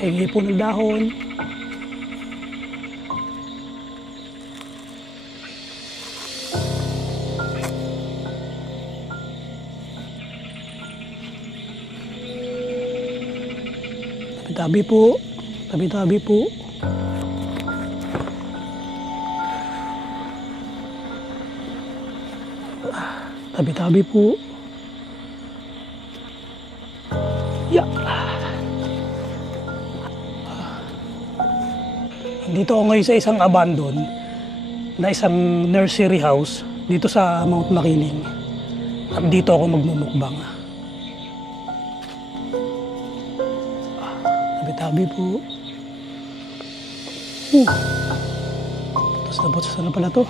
Hingi po ng dahon. Tabi-tabi po. Tabi-tabi po. Tabi-tabi po. Yeah. Dito ako ngayon sa isang abandon na isang nursery house dito sa Mount Makiling. At dito ako magmumukbang. Tabi-tabi po. Butas na pala to.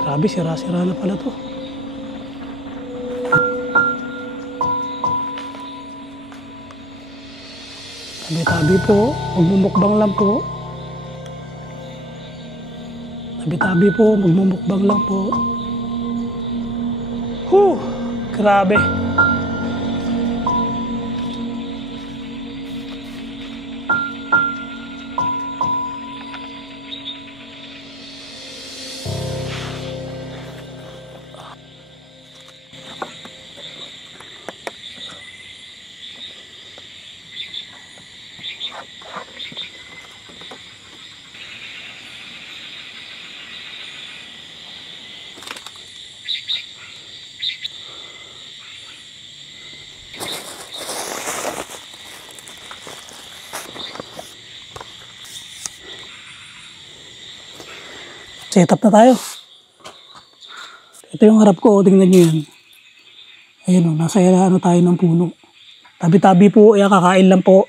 Grabe, sira-sira na pala to. Tabi-tabi po, magmumukbang lang po. Tabi-tabi po, magmumukbang lang po. Grabe. Set up na tayo. Ito yung harap ko, tingnan nyo yan. Ayun o, nasa ano tayo ng puno. Tabi-tabi po, kakain lang po.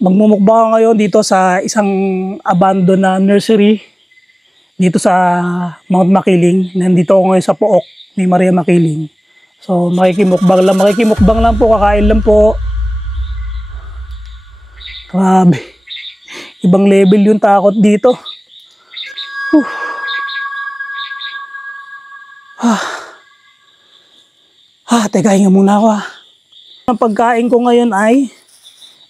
Magmumukbang ngayon dito sa isang abandoned na nursery dito sa Mount Makiling. Nandito ako ngayon sa Pook ni Maria Makiling. So makikimukbang lang po, kakain lang po. Grabe. Ibang level yung takot dito. Teka, hinga muna ako . Ang pagkain ko ngayon ay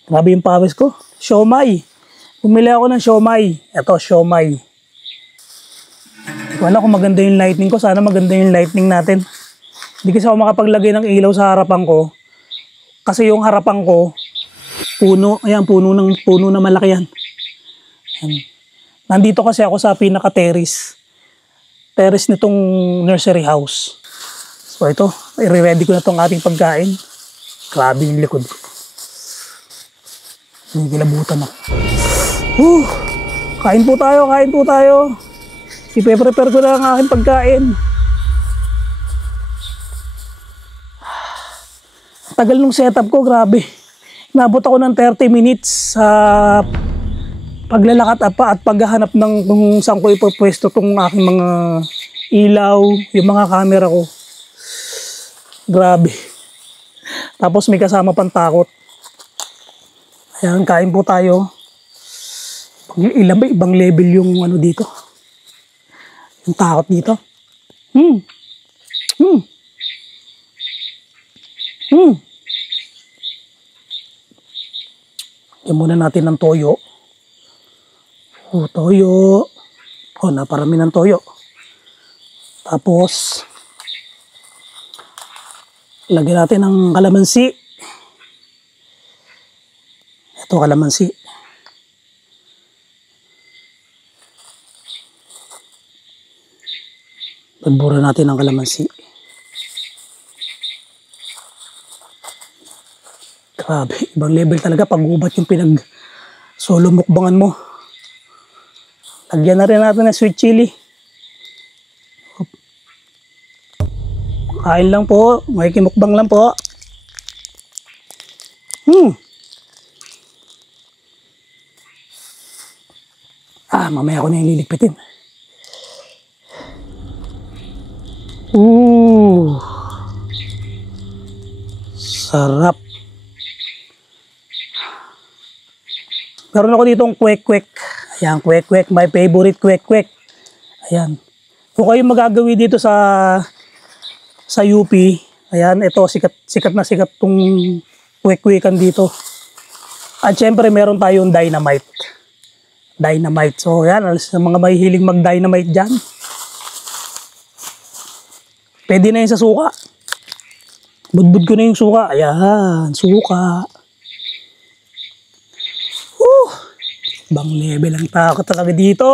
grabe yung pawis ko. Siomai. Bumili ako ng siomai. Ito, siomai. Hindi ko alam kung maganda yung lighting ko. Sana maganda yung lighting natin. Hindi kasi ako makapaglagay ng ilaw sa harapan ko. Kasi yung harapan ko, puno. Ayan, puno na malaki yan. Ayan. Nandito kasi ako sa pinaka-terrace. Terrace nitong nursery house. So ito, i-ready ko na itong ating pagkain. Grabe yung likod ko. Gilabutan ako. Kain po tayo. Ipe-prepare ko na ang aking pagkain. Tagal nung setup ko, grabe. Nabot ako ng 30 minutes sa paglalakad at paghahanap ng kung saan ko ipopwesto itong aking mga ilaw, yung mga camera ko. Grabe. Tapos may kasama pang takot. Ayan, kain po tayo. Ibang level yung ano dito. Yung takot dito. Yan muna natin ng toyo. Toyo. Naparami ng toyo. Tapos, lagyan natin ng kalamansi. Ito, kalamansi. Pagbura natin ng kalamansi. Grabe, ibang level talaga pag gubat yung pinag solo mukbangan mo. Lagyan na rin natin ng sweet chili. Kain lang po, makikimukbang lang po. Mamaya ako na yung liligpitin. Sarap. Meron ako ditong kwek-kwek. Ayan, kwek-kwek. My favorite kwek-kwek. Ayan. Kung kayo magagawi dito sa UP, ayan, ito sikat na sikat tong kwek-kwekan dito. At syempre meron tayong dynamite. Dynamite. So ayan, sa mga mahihiling mag-dynamite dyan. Pwede na yun sa suka. Budbud ko na yung suka. Ayan, suka. Bang level ang takot talaga dito.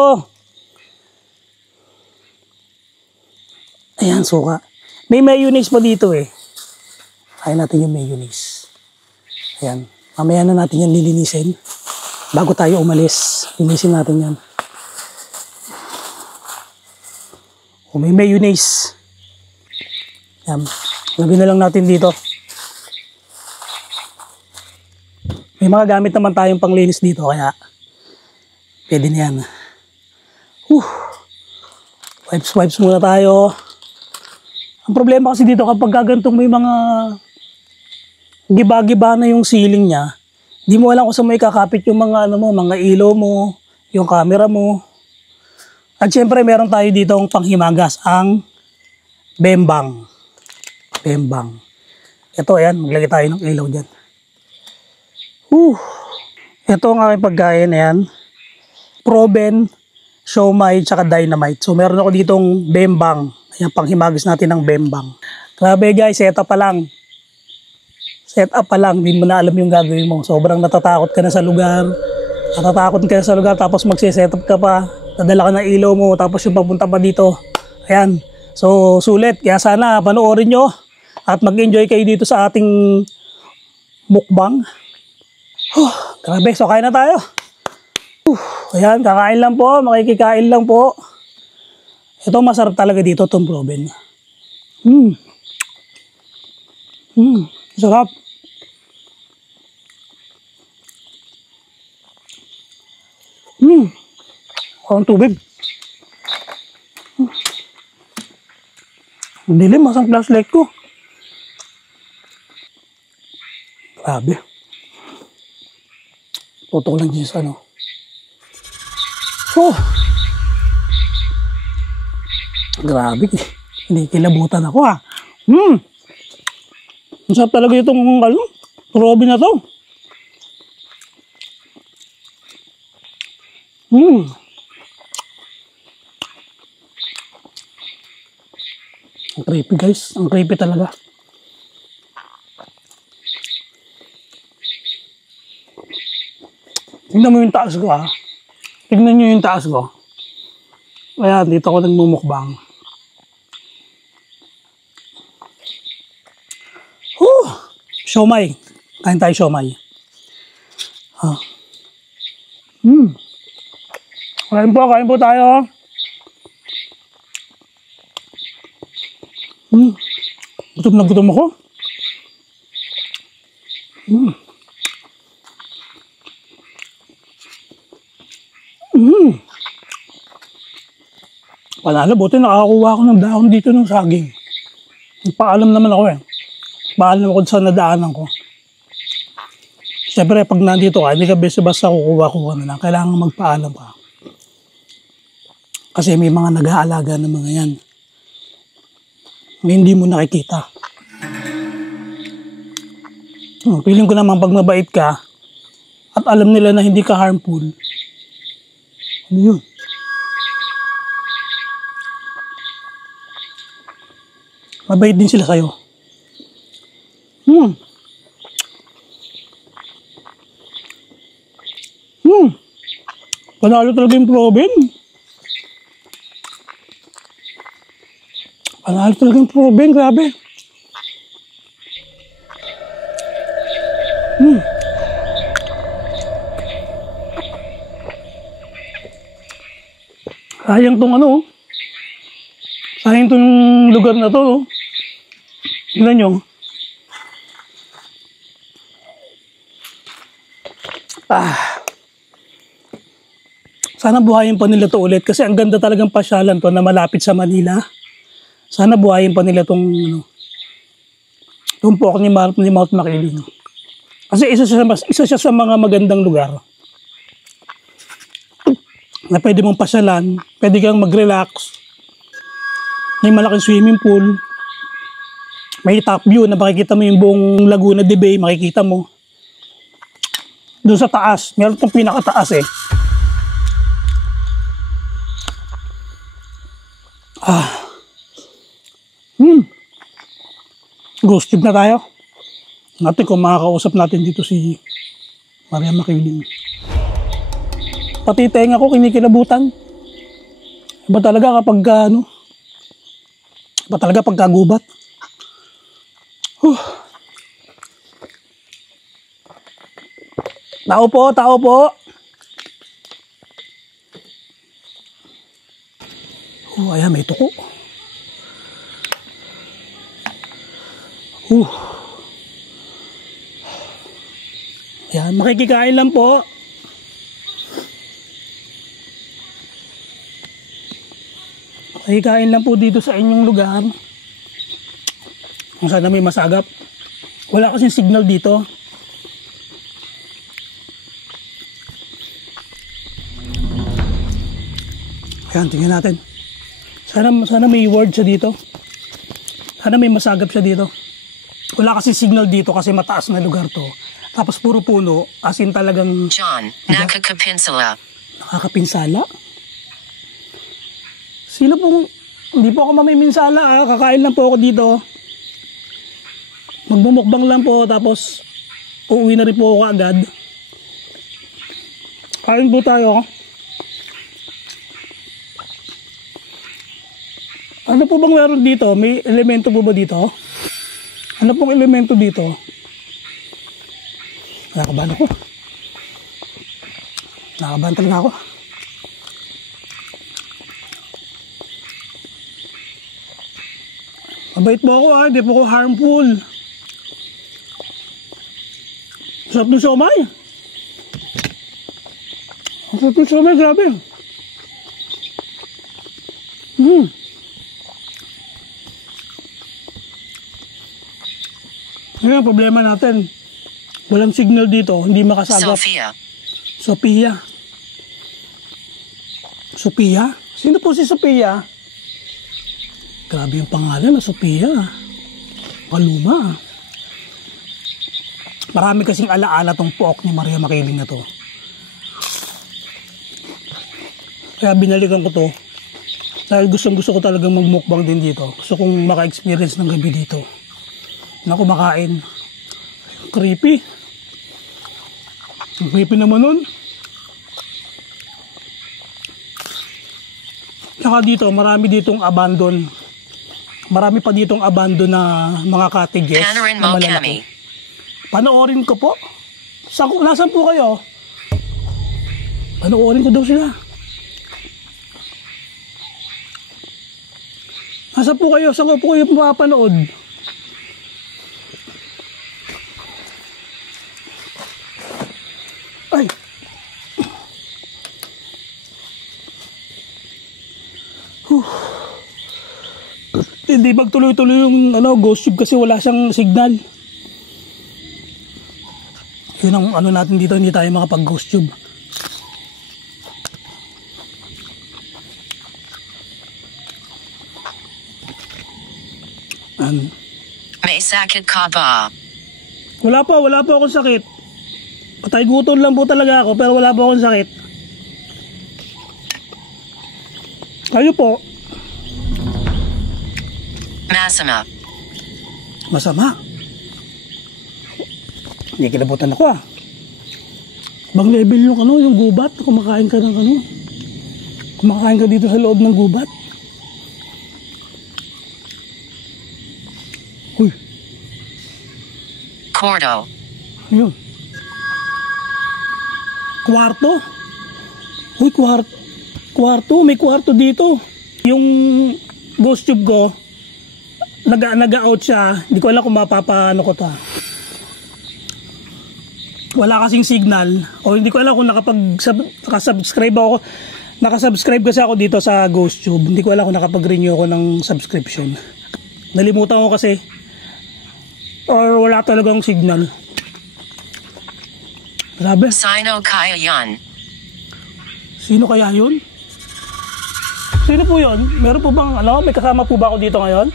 Ayan, suka. May mayonnaise pa dito eh. Kain natin yung mayonnaise. Ayan. Mamaya na natin yan lilinisin. Bago tayo umalis, linisin natin yan. May mayonnaise. Ayan. Lagyan na lang natin dito. May mga gamit naman tayong panglinis dito, kaya pwede na yan. Wipes muna tayo. Ang problema kasi dito kapag gagantong may mga giba-giba na yung ceiling niya, di mo alam kung saan may kakapit yung mga mga ilaw mo, yung camera mo. At syempre meron tayo dito ang panghimagas, ang bembang. Bembang. Ito ayan, maglagay tayo ng ilaw dyan. Ito ang aking pagkain, ayan. Proben, siomai, tsaka dynamite. So meron ako ditong bembang. Ayan, panghimagas natin ng bembang. Grabe guys, set up pa lang. Set up pa lang, hindi mo na alam yung gagawin mo. Sobrang natatakot ka na sa lugar. Tapos magsiset up ka pa. Dadala ka ng ilaw mo, tapos yung papunta pa dito. Ayan. So sulit, kaya sana panoorin nyo. At mag-enjoy kayo dito sa ating mukbang. Grabe, so kain na tayo. Ayan, kakain lang po, makikikain lang po. Ito masarap talaga dito, itong proben. Sarap. Ang tubig. Dilim, masang flashlight ko. Grabe. Tutok lang dyan sa ano. Grabe. Hindi kilabutan ako ha. Masarap talaga itong probe na to. Ang creepy guys. Ang creepy talaga. Tignan mo yung taas ko ha. Tignan nyo yung taas ko. Kaya dito ako nagmumukbang. Siomai. Kain tayo siomai. Kain po tayo. Gutom na gutom ako. Panalo, buti nakakakuha ako ng dahon dito ng saging. Paalam naman ako eh. Paalam ako sa nadaanan ko. Siyempre, pag nandito ka, hindi ka basta kukuha-kuha na lang. Kailangan magpaalam ka. Kasi may mga nag-aalaga ng mga yan. Hindi mo nakikita. Feeling ko naman pag mabait ka, at alam nila na hindi ka harmful, ano yun? Mabait din sila sa'yo. Panalo talaga yung proben. Panalo talaga yung proben, grabe. Sayang tong ano, oh. Sayang tong lugar na to, oh. Tingnan nyo. Sana buhayin pa nila to ulit kasi ang ganda talagang pasyalan to na malapit sa Manila. Sana buhayin pa nila tong ano, tumpok ni Mount Makiling. Kasi isa siya sa mga magandang lugar na pwede mong pasyalan, pwede kang mag-relax. May malaking swimming pool. May top view na makikita mo yung buong Laguna de Bay, makikita mo. Doon sa taas, meron itong pinakataas eh. Ghost tube na tayo. Natin kung makakausap natin dito si Maria Makiling. Pati tenga ko kinikilabutan. Iba talaga kapag ano, iba talaga pagkagubat. Tao po, tao po. Ayan, may tuko. Ayan, makikikain lang po. Makikikain lang po dito sa inyong lugar. Kung sana may masagap. Wala kasing signal dito. Ayan, tingnan natin. Sana may word siya dito. Sana may masagap siya dito. Wala kasi signal dito kasi mataas na lugar to. Tapos puro puno, as in talagang... John, nakakapinsala. Nakakapinsala? Sino pong... Hindi po ako mamiminsala ah. Kakain lang po ako dito. Magmumukbang lang po tapos uuwi na rin po ako agad. Kain po tayo. Ano po bang meron dito? May elemento po ba dito? Ano pong elemento dito? Nakakabahan ako. Nakakabahan talaga ako. Mabait po ako ah. Hindi po ako harmful. Sarap ng siomay. Ang sarap ng siomay, grabe. Ngayon, problema natin. Walang signal dito, hindi makasagap. Sophia? Sino po si Sophia? Grabe yung pangalan na Sophia. Paluma. Marami kasing alaala tong pook ni Maria Makiling na to. Kaya binalikan ko to. Dahil gusto ko talagang magmukbang din dito. Gusto kong maka-experience ng gabi dito. Na kumakain. Creepy. Ang creepy naman nun. Tsaka dito, marami ditong abandon. Marami pa ditong abandon na mga cottages na malalaki. Panoorin ko po. Nasaan po kayo? Panoorin ko daw sila. Nasaan po kayo? Saan ko po kayo mapapanood? Ay! Hindi magtuloy-tuloy yung ghost tube kasi wala siyang signal. Yun ang ano natin dito, hindi tayo makapag-ghost tube. May sakit ka ba? Wala po akong sakit. Patay gutom lang po talaga ako pero wala po akong sakit. Kayo po? Masama? Hindi kilabutan ako ah. Bang level yung gubat, kumakain ka ng kumakain ka dito sa loob ng gubat. Uy. Cordo. Ayun. Kwarto? Uy, Kwarto, may kwarto dito. Yung ghost tube ko, nag-out siya. Hindi ko alam kung mapapaano ko to. Wala kasing signal. O hindi ko alam kung nakasubscribe ako. Nakasubscribe kasi ako dito sa ghost tube. Hindi ko alam kung nakapag-renew ako ng subscription. Nalimutan ko kasi. Or wala talagang signal. Grabe. Sino kaya yan? Sino kaya yun? Sino po yun? Meron po bang, may kasama po ba ako dito ngayon?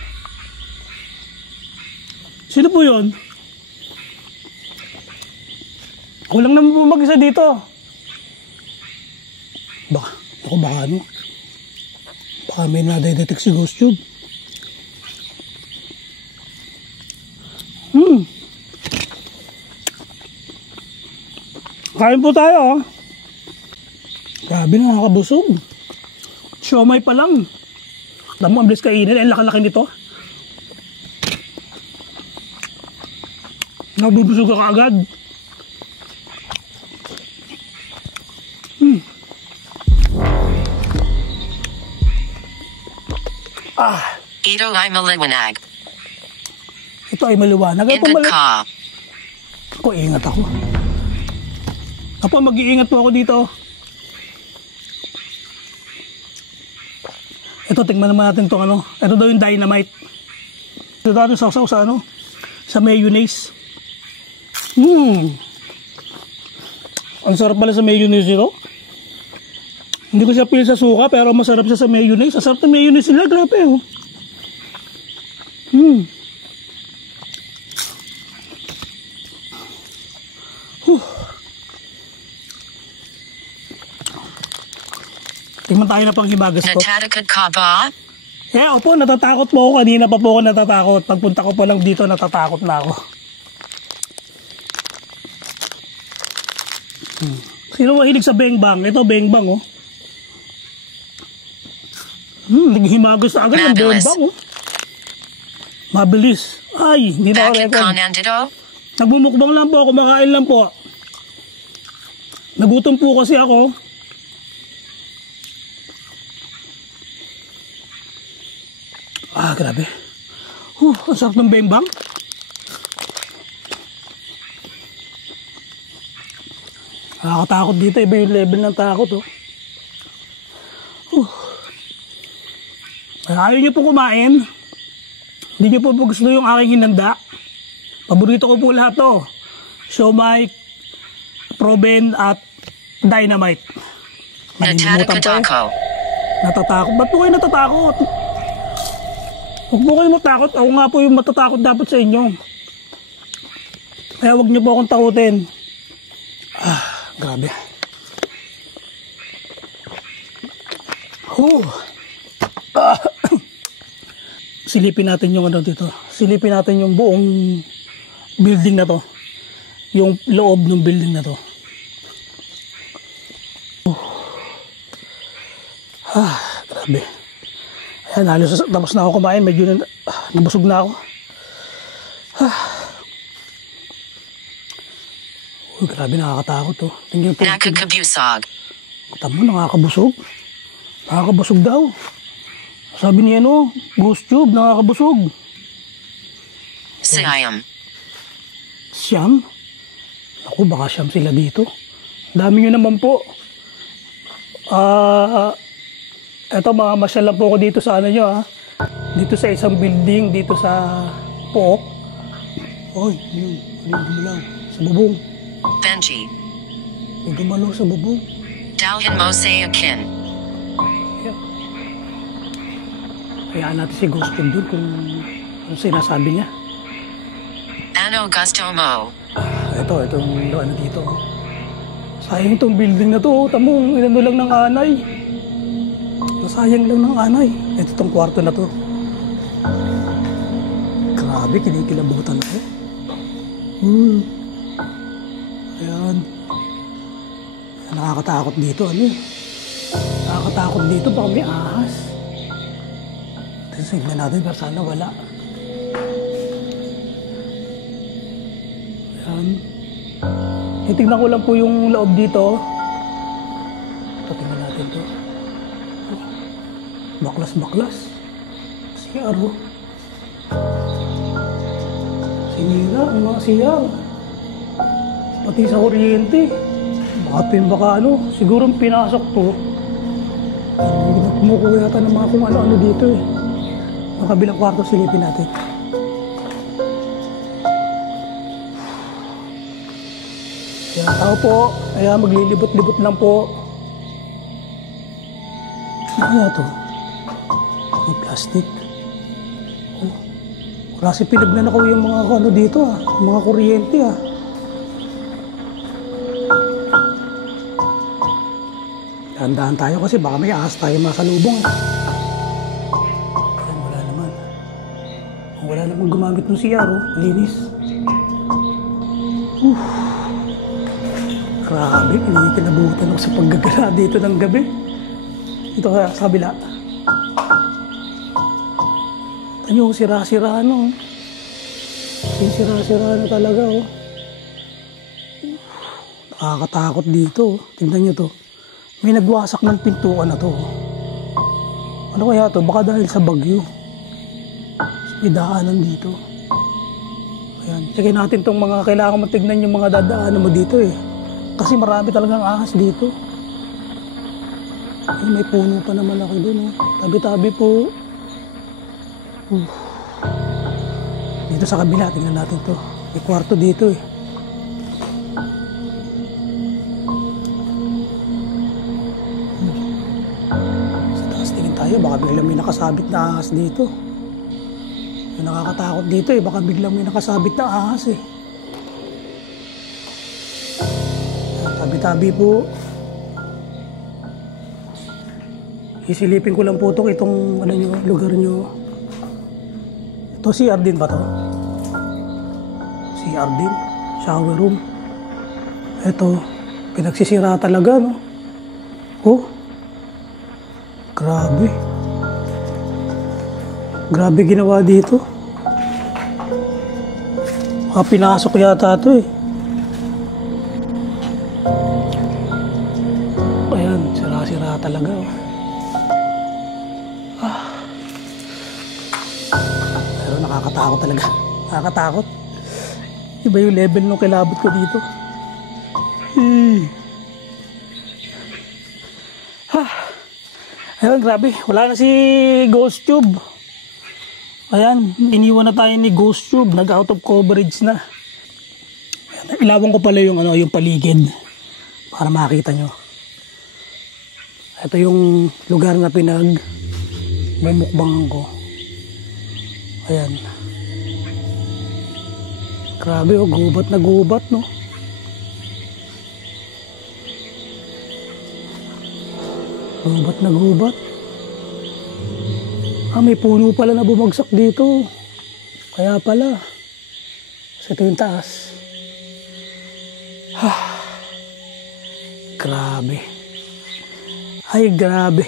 Sino po yun? Ako lang naman po mag-isa dito. Baka may nadedetect si Ghost Tube. Kain po tayo. Grabe, nakakabusog. Siomay pa lang. Alam mo, ang bilis kainin. Ang laki-laki nito. Nabubusog ka agad. Ito ay maliwanag. Ito ay maliwanag. Ingat ka. Ako, ingat ako. Apo, mag-iingat po ako dito. Ito, tingnan naman natin itong ano. Ito daw yung dynamite. Ito daw yung sausaw sa ano. Sa mayonnaise. Ang sarap pala sa mayonnaise ito. Hindi ko siya pili sa suka, pero masarap siya sa mayonnaise. Ang sarap ng mayonnaise nila. Grabe, oh. Tingnan tayo na pang himagas ko. Natatakot ka ba? Opo, natatakot po ako. Kanina pa po ako natatakot. Pagpunta ko pa lang dito, natatakot na ako. Sino mahilig sa bengbang? Ito, bengbang, oh. Naghimagas na agad ng bengbang, oh. Mabilis. Ay, hindi na ako Bakit ka record. nandito? Nagbumukbang lang po ako, kumakain lang po. Nagutom po kasi ako. Grabe. Ang sarap ng bengbang. Nakakatakot dito. Iba yung level ng takot, oh. Ayaw nyo po kumain. Hindi nyo po gusto yung aking hinanda. Paborito ko po lahat, to. Siomay, proben, at dynamite. Natatakot ako. Natatakot? Ba't po kayo natatakot? Huwag po kayo matakot. Ako nga po yung matatakot dapat sa inyo. Kaya huwag niyo po akong takutin. Grabe. Silipin natin yung ano dito. Silipin natin yung buong building na to. Yung loob ng building na to. Grabe. Ayan, halos tapos na ako kumain. Medyo nabusog na ako. Grabe, nakakatakot, oh. Tingnan po. Nakakabusog. Tamo, nakakabusog. Nakakabusog daw. Sabi niya, no, Ghost Tube, nakakabusog. Siam. Siyam? Ako, baka siyam sila dito. Dami nyo naman po. Eto, mamasyal lang po ako dito sa ano nyo, ha. Dito sa isang building, dito sa Pook. Oy, yun. Ano yung gumalaw? Sa bubong. Benji. May gumalaw sa bubong. Dalhin mo sa akin. Kaya natin si Ghost Tube doon kung ano sinasabi niya. Ano gusto mo? Ito yung ano dito. Sayang itong building na to. Tamo, inano lang ng anay. Nasayang lang ng anay. Ito itong kwarto na to. Grabe, kinikilabutan ako. Ayan. Nakakatakot dito. Ano eh? Nakakatakot dito. Baka may ahas. Tignan natin, pero sana wala. Ayan. Titignan ko lang po yung loob dito. Ito, tingnan natin to. Baklas-baklas. CR oh. Sinira ang mga CR. Pati sa kuryente. Baka ano, siguro pinasok to. Kumukuha yata ng mga kung ano-ano dito eh. Ang kabilang kwarto silipin natin. Yan, tao po. Kaya maglilibot-libot lang po. Ano kaya to? May plastic. Oh. Kasi pinagnanakaw yung mga ano dito ah. Mga kuryente ah. Dahan-dahan tayo kasi baka may ahas tayo masalubong eh. Ayan, wala naman. Wala naman gumamit ng CR oh. Linis. Grabe, kinabutan ako sa paggagala dito ng gabi. Ito sa kabila. Tanyo, sira-sira ano. Yung sira-sira na talaga oh. Nakakatakot dito. Tingnan nyo to. May nagwasak ng pintuan na to. Ano kaya to? Baka dahil sa bagyo. May daanan dito. Ayan. Check natin tong mga kailangan mo tignan yung mga dadaanan mo dito eh. Kasi marami talagang ahas dito. Ay, may puno pa naman ako dun oh. Tabi-tabi po. Dito sa kabila, tingnan natin to. May kwarto dito eh. Baka biglang may nakasabit na ahas dito. Yung nakakatakot dito eh. Baka biglang may nakasabit na ahas eh. Tabi-tabi po. Isilipin ko lang po itong ano nyo, lugar nyo. Ito CR din ba to? CR din. Shower room. Ito. Pinagsisira talaga no. Oh. Grabe. Grabe ginawa dito. Pinasok yata ito eh. Ayan, sira-sira talaga. Pero nakakatakot talaga. Nakakatakot. Iba yung level ng kilabot ko dito. Ayan, grabe. Wala na si Ghost Tube. Ayan, iniwan na tayo ni Ghost Tube. Nag-out of coverage na. Ayan, ilawan ko pala yung, yung paligid. Para makita nyo. Ito yung lugar na pinag-mumukbangan ko. Ayan. Grabe, gubat na gubat, no? Gubat na gubat. May puno pala na bumagsak dito. Kaya pala. Kasi ito yung taas. Grabe. Ay, grabe.